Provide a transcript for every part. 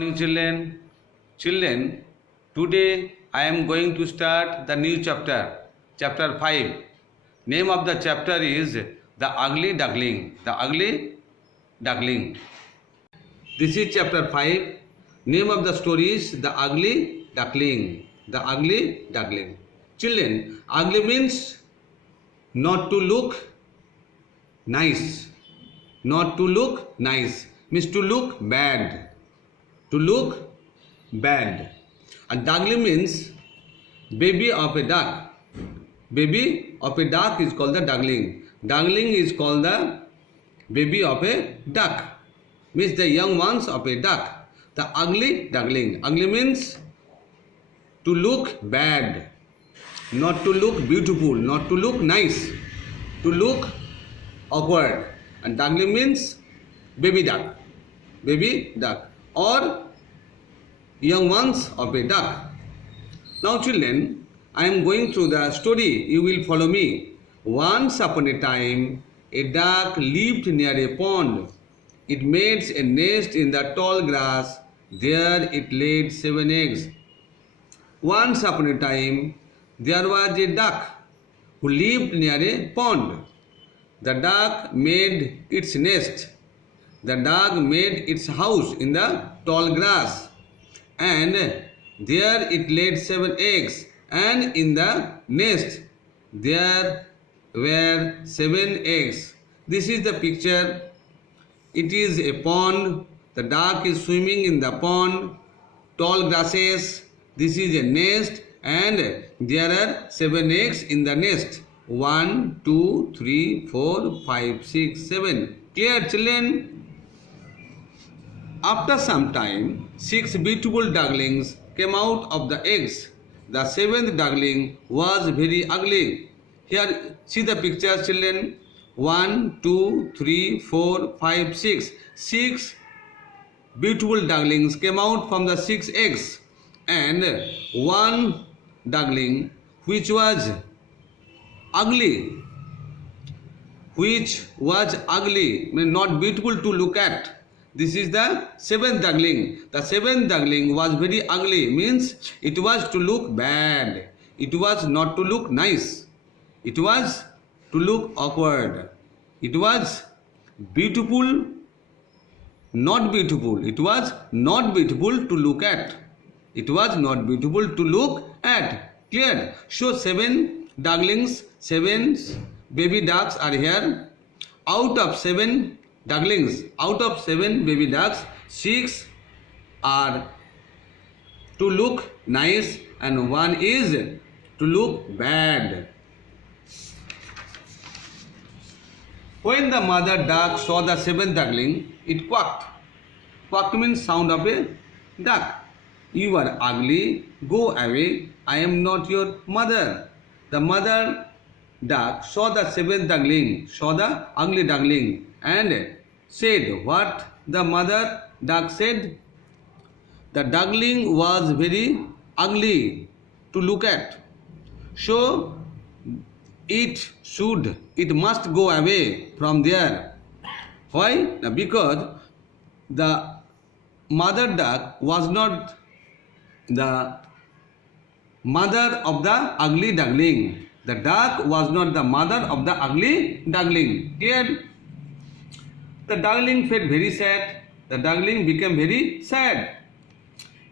Morning children. Children, today I am going to start the new chapter, chapter 5. Name of the chapter is The Ugly Duckling. The Ugly Duckling. This is chapter 5. Name of the story is The Ugly Duckling. The Ugly Duckling. Children, ugly means not to look nice. Not to look nice means to look bad. To look bad. And duckling means baby of a duck. Baby of a duck is called the duckling. Duckling is called the baby of a duck. Means the young ones of a duck. The ugly duckling. Ugly means to look bad. Not to look beautiful. Not to look nice. To look awkward. And duckling means baby duck. Baby duck. Or young ones of a duck. Now children, I am going through the story. You will follow me. Once upon a time, a duck lived near a pond. It made a nest in the tall grass. There it laid 7 eggs. Once upon a time, there was a duck who lived near a pond. The duck made its nest. The duck made its house in the tall grass, and there it laid 7 eggs, and in the nest there were 7 eggs. This is the picture. It is a pond. The duck is swimming in the pond, tall grasses. This is a nest, and there are 7 eggs in the nest. 1, 2, 3, 4, 5, 6, 7. Clear, children? After some time, 6 beautiful ducklings came out of the eggs. The 7th duckling was very ugly. Here, see the picture, children. 1, 2, 3, 4, 5, 6. 6 beautiful ducklings came out from the 6 eggs. And one duckling which was ugly, means not beautiful to look at. This is the 7th duckling. The 7th duckling was very ugly, means it was to look bad. It was not to look nice. It was to look awkward. It was beautiful, not beautiful. It was not beautiful to look at. It was not beautiful to look at. Clear? So 7 ducklings, 7 baby ducks are here. Out of 7 ducklings, out of 7 baby ducks, 6 are to look nice and 1 is to look bad. When the mother duck saw the 7th duckling, it quacked. Quacked means sound of a duck. You are ugly, go away, I am not your mother. The mother duck saw the 7th duckling, saw the ugly duckling, and said what the mother duck said. The duckling was very ugly to look at, so it must go away from there. Why? Because the mother duck was not the mother of the ugly duckling. The duck was not the mother of the ugly duckling. Clear? The duckling felt very sad. The duckling became very sad.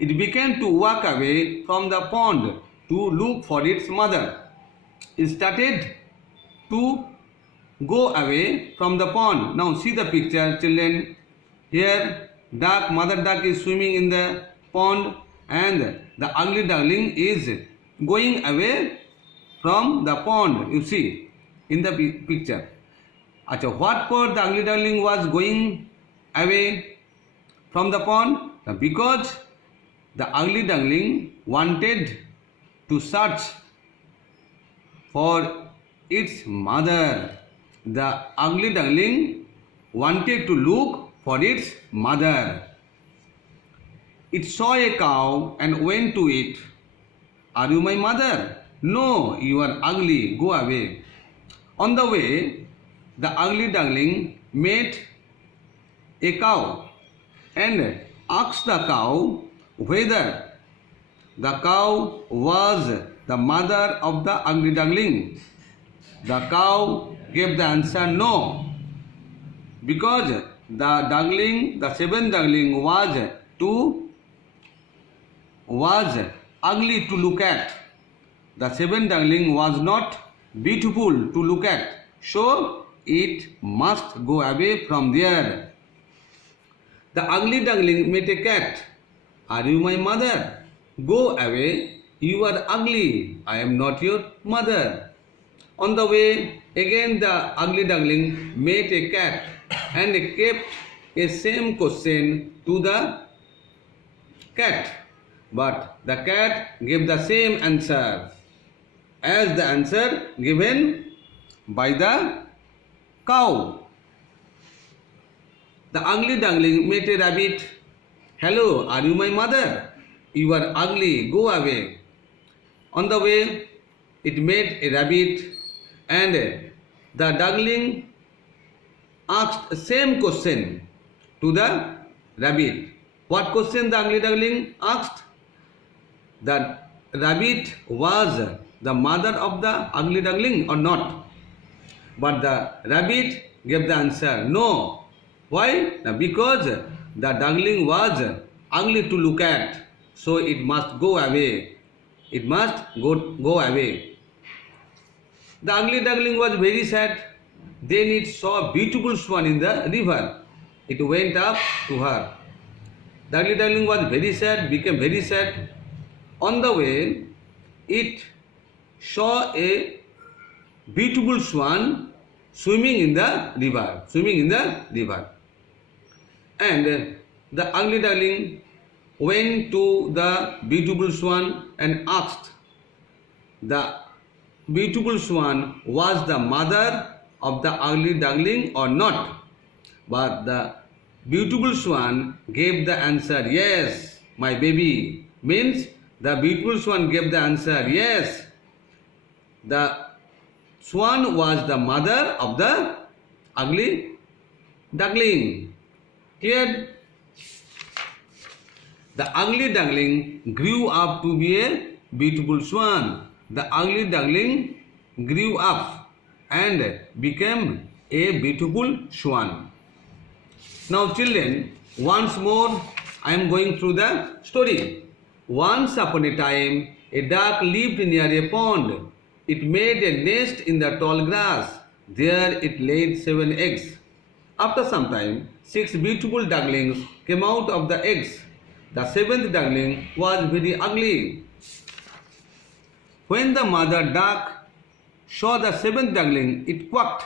It began to walk away from the pond to look for its mother. It started to go away from the pond. Now see the picture, children. Here, mother duck is swimming in the pond, and the ugly duckling is going away from the pond. You see in the picture. Achha, what for the ugly duckling was going away from the pond? Because the ugly duckling wanted to search for its mother. The ugly duckling wanted to look for its mother. It saw a cow and went to it. Are you my mother? No, you are ugly, go away. On the way, the ugly duckling met a cow and asked the cow whether the cow was the mother of the ugly duckling. The cow gave the answer no, because the seventh duckling was ugly to look at. The seventh duckling was not beautiful to look at, so it must go away from there. The ugly duckling met a cat. Are you my mother? Go away, you are ugly. I am not your mother. On the way, again the ugly duckling met a cat and kept a same question to the cat. But the cat gave the same answer as the answer given by the cow. The ugly duckling met a rabbit. Hello, are you my mother? You are ugly, go away. On the way, it met a rabbit, and the duckling asked the same question to the rabbit. What question the ugly duckling asked? The rabbit was the mother of the ugly duckling or not? But the rabbit gave the answer no. Why? Because the duckling was ugly to look at, so it must go away. It must go away. The ugly duckling was very sad. Then it saw a beautiful swan in the river. It went up to her. The ugly duckling was very sad, became very sad. On the way, it saw a beautiful swan swimming in the river. And the ugly duckling went to the beautiful swan and asked. The beautiful swan was the mother of the ugly duckling or not? But the beautiful swan gave the answer, yes, my baby. Means the beautiful swan gave the answer, yes, the swan was the mother of the ugly duckling. Clear? The ugly duckling grew up to be a beautiful swan. The ugly duckling grew up and became a beautiful swan. Now children, once more I am going through the story. Once upon a time, a duck lived near a pond. It made a nest in the tall grass. There it laid 7 eggs. After some time, 6 beautiful ducklings came out of the eggs. The 7th duckling was very ugly. When the mother duck saw the 7th duckling, it quacked,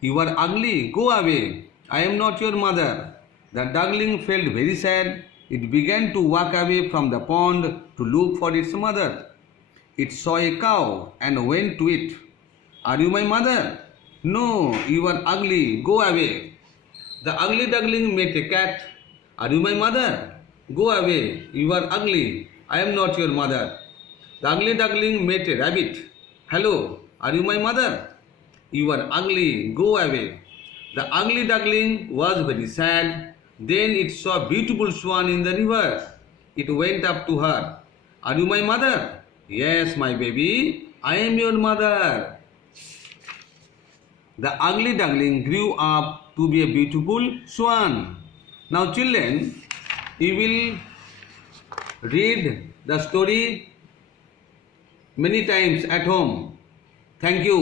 "You are ugly, go away. I am not your mother." The duckling felt very sad. It began to walk away from the pond to look for its mother. It saw a cow and went to it. "Are you my mother?" "No, you are ugly, go away." The ugly duckling met a cat. "Are you my mother?" "Go away, you are ugly, I am not your mother." The ugly duckling met a rabbit. "Hello, are you my mother?" "You are ugly, go away." The ugly duckling was very sad. Then it saw a beautiful swan in the river. It went up to her. "Are you my mother?" "Yes, my baby, I am your mother." The ugly duckling grew up to be a beautiful swan. Now children, you will read the story many times at home. Thank you.